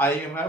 IMF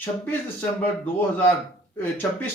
26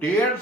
1.5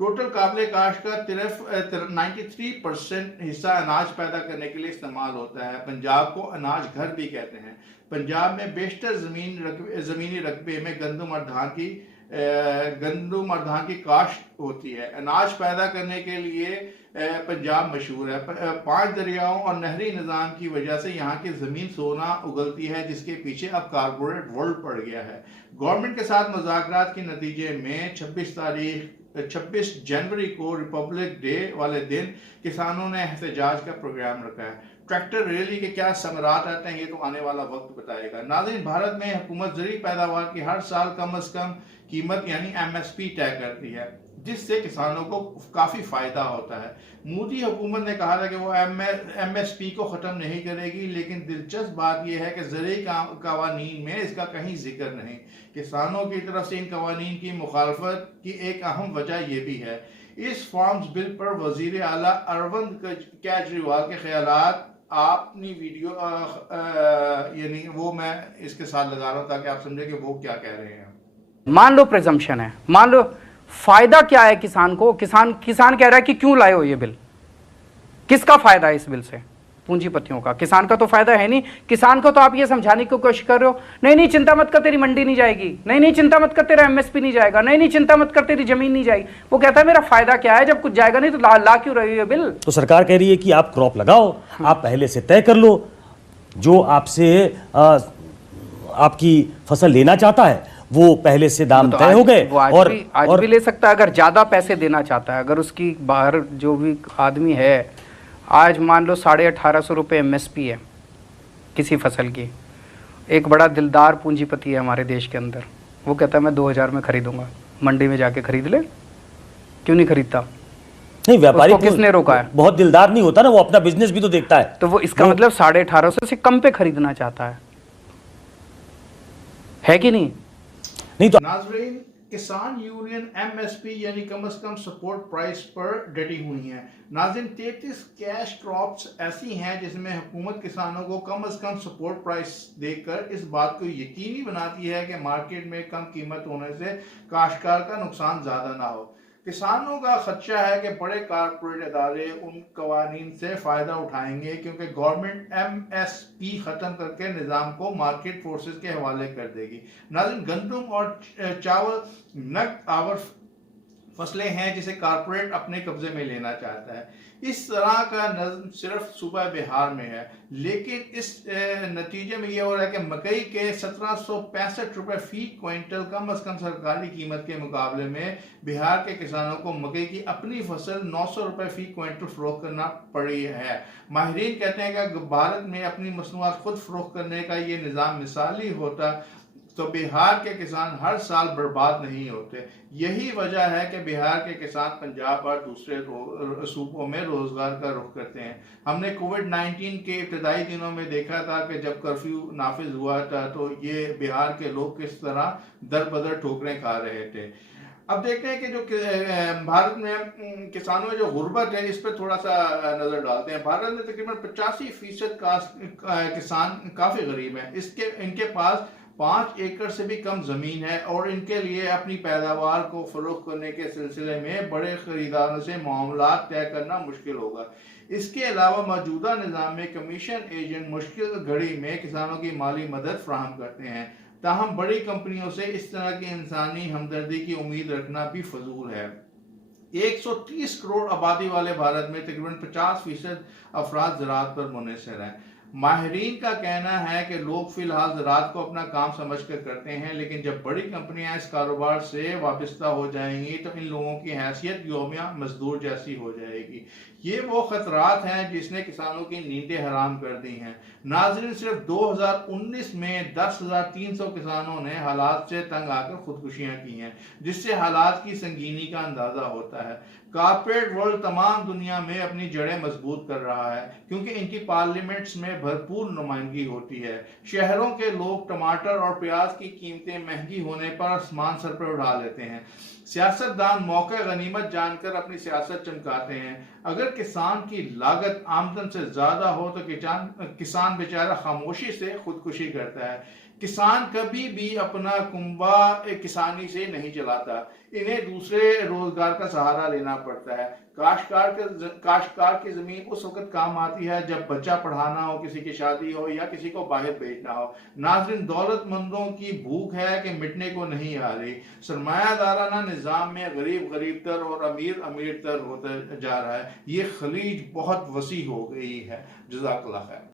total قابل کاشت کا 93% حصہ اناج پیدا کرنے کے لیے استعمال ہوتا ہے۔ پنجاب کو اناج گھر بھی کہتے ہیں۔ پنجاب میں بیشتر زمینی رقبے میں گندم اور دھان کی کاشت ہوتی ہے۔ اناج پیدا کرنے کے لیے پنجاب مشہور ہے۔ 5 دریاؤں اور نہری نظام کی وجہ سے یہاں کی زمین سونا اگلتی ہے، جس کے پیچھے اب کارپوریٹ ورلڈ پڑ گیا ہے۔ گورنمنٹ کے ساتھ مذاکرات کے نتیجے میں 26 جنوری کو ریپبلک ڈے والے دن کسانوں نے احتجاج کا پروگرام رکھا ہے۔ ٹریکٹر ریلی کے کیا ثمرات آتے ہیں یہ تو آنے والا وقت بتائے گا۔ ناظرین، بھارت میں حکومت زرعی پیداوار کی ہر سال کم از کم قیمت یعنی MSP طے کرتی ہے، جس سے کسانوں کو کافی فائدہ ہوتا ہے۔ مودی حکومت نے کہا تھا کہ وہ MSP کو ختم نہیں کرے گی، لیکن دلچسپ بات یہ ہے کہ زرعی قوانین میں اس کا کہیں ذکر نہیں۔ کسانوں کی طرف سے ان قوانین کی مخالفت کی ایک اہم وجہ یہ بھی ہے۔ اس فارمز بل پر وزیر اعلیٰ اروند کیجریوال کے خیالات اپنی ویڈیو یعنی وہ میں اس کے ساتھ لگا رہا ہوں تاکہ آپ سمجھیں کہ وہ کیا کہہ رہے ہیں۔ مان لو پریزمپشن ہے، مان لو فائدہ کیا ہے کسان کو؟ کسان کہہ رہا ہے کہ کیوں لائے ہو یہ بل؟ کس کا فائدہ ہے اس بل سے؟ پونجی پتیوں کا۔ کسان کا تو فائدہ ہے نہیں۔ کسان کو تو آپ یہ سمجھانے کی کوشش کر رہے ہو، نہیں چنتا مت کر، تیری منڈی نہیں جائے گی، نہیں چنتا مت کر، تیرا MSP نہیں جائے گا، نہیں چنتا مت کر، تیری زمین نہیں جائے گی۔ وہ کہتا ہے میرا فائدہ کیا ہے جب کچھ جائے گا نہیں تو لا کیوں رہی ہے بل؟ تو سرکار کہہ رہی ہے کہ آپ کراپ لگاؤ، آپ پہلے سے طے کر لو، جو آپ سے آپ کی فصل لینا چاہتا ہے وہ پہلے سے دام طے ہو گئے۔ اور آج بھی لے سکتا ہے اگر زیادہ پیسے دینا چاہتا ہے۔ اگر اس کی باہر جو بھی آدمی ہے، آج مان لو 1850 روپے MSP ہے کسی فصل کی، ایک بڑا دلدار پونجی پتی ہے ہمارے دیش کے اندر، وہ کہتا ہے میں 2000 میں خریدوں گا، منڈی میں جا کے خرید لے، کیوں نہیں خریدتا؟ نہیں، ویاپاری کس نے روکا ہے؟ بہت دلدار نہیں ہوتا نا، وہ اپنا بزنس بھی تو دیکھتا ہے۔ تو وہ اس کا مطلب 1850 سے کم پہ خریدنا چاہتا ہے کہ نہیں؟ نہیں تو ناظرین، کسان یونین MSP یعنی کم از کم سپورٹ پرائس پر ڈٹی ہوئی ہیں۔ ناظرین، 33 کیش کراپس ایسی ہیں جس میں حکومت کسانوں کو کم از کم سپورٹ پرائس دے کر اس بات کو یقینی بناتی ہے کہ مارکیٹ میں کم قیمت ہونے سے کاشتکار کا نقصان زیادہ نہ ہو۔ کسانوں کا خدشہ ہے کہ بڑے کارپوریٹ ادارے ان قوانین سے فائدہ اٹھائیں گے کیونکہ گورنمنٹ MSP ختم کر کے نظام کو مارکیٹ فورسز کے حوالے کر دے گی۔ ناظرین، گندم اور چاول نقد آور فصلیں ہیں جسے کارپوریٹ اپنے قبضے میں لینا چاہتا ہے۔ اس طرح کا نظم صرف صوبہ بہار میں ہے، لیکن اس نتیجے میں یہ ہو رہا ہے کہ مکئی کے 1765 روپے فی کوئنٹل کم از کم سرکاری قیمت کے مقابلے میں بہار کے کسانوں کو مکئی کی اپنی فصل 900 روپے فی کوئنٹل فروخت کرنا پڑی ہے۔ ماہرین کہتے ہیں کہ بھارت میں اپنی مصنوعات خود فروخت کرنے کا یہ نظام مثالی ہوتا تو بہار کے کسان ہر سال برباد نہیں ہوتے۔ یہی وجہ ہے کہ بہار کے کسان پنجاب اور دوسرے صوبوں میں روزگار کا رخ کرتے ہیں۔ ہم نے کووڈ-19 کے ابتدائی دنوں میں دیکھا تھا کہ جب کرفیو نافذ ہوا تھا تو یہ بہار کے لوگ کس طرح در بدر ٹھوکریں کھا رہے تھے۔ اب دیکھتے ہیں کہ جو بھارت میں کسانوں میں جو غربت ہے اس پہ تھوڑا سا نظر ڈالتے ہیں۔ بھارت میں تقریباً 85% کسان کافی غریب ہیں۔ ان کے پاس 5 ایکڑ سے بھی کم زمین ہے اور ان کے لیے اپنی پیداوار کو فروخت کرنے کے سلسلے میں بڑے خریداروں سے معاملات طے کرنا مشکل ہوگا۔ اس کے علاوہ موجودہ نظام میں کمیشن ایجنٹ مشکل گھڑی میں کسانوں کی مالی مدد فراہم کرتے ہیں، تاہم بڑی کمپنیوں سے اس طرح کی انسانی ہمدردی کی امید رکھنا بھی فضول ہے۔ 130 کروڑ آبادی والے بھارت میں تقریباً 50% افراد زراعت پر منحصر ہیں۔ ماہرین کا کہنا ہے کہ لوگ فی الحال زراعت کو اپنا کام سمجھ کر کرتے ہیں، لیکن جب بڑی کمپنیاں اس کاروبار سے وابستہ ہو جائیں گی تو ان لوگوں کی حیثیت یومیہ مزدور جیسی ہو جائے گی۔ یہ وہ خطرات ہیں جس نے کسانوں کی نیندیں حرام کر دی ہیں۔ ناظرین، صرف 2019 میں 10,300 کسانوں نے حالات سے تنگ آ کر خودکشیاں کی ہیں، جس سے حالات کی سنگینی کا اندازہ ہوتا ہے۔ کارپوریٹ ورلڈ تمام دنیا میں اپنی جڑیں مضبوط کر رہا ہے کیونکہ ان کی پارلیمنٹس میں بھرپور نمائندگی ہوتی ہے۔ شہروں کے لوگ ٹماٹر اور پیاز کی قیمتیں مہنگی ہونے پر آسمان سر پہ اڑا لیتے ہیں۔ سیاستدان موقع غنیمت جان کر اپنی سیاست چمکاتے ہیں۔ اگر کسان کی لاگت آمدن سے زیادہ ہو تو کسان بیچارہ خاموشی سے خودکشی کرتا ہے۔ کسان کبھی بھی اپنا کنبہ کسانی سے نہیں چلاتا، انہیں دوسرے روزگار کا سہارا لینا پڑتا ہے۔ کاشتکار کی زمین اس وقت کام آتی ہے جب بچہ پڑھانا ہو، کسی کی شادی ہو یا کسی کو باہر بھیجنا ہو۔ ناظرین، دولت مندوں کی بھوک ہے کہ مٹنے کو نہیں آ رہی۔ سرمایہ دارانہ نظام میں غریب غریب تر اور امیر امیر تر ہوتا جا رہا ہے۔ یہ خلیج بہت وسیع ہو گئی ہے۔ جزاک اللہ خیر۔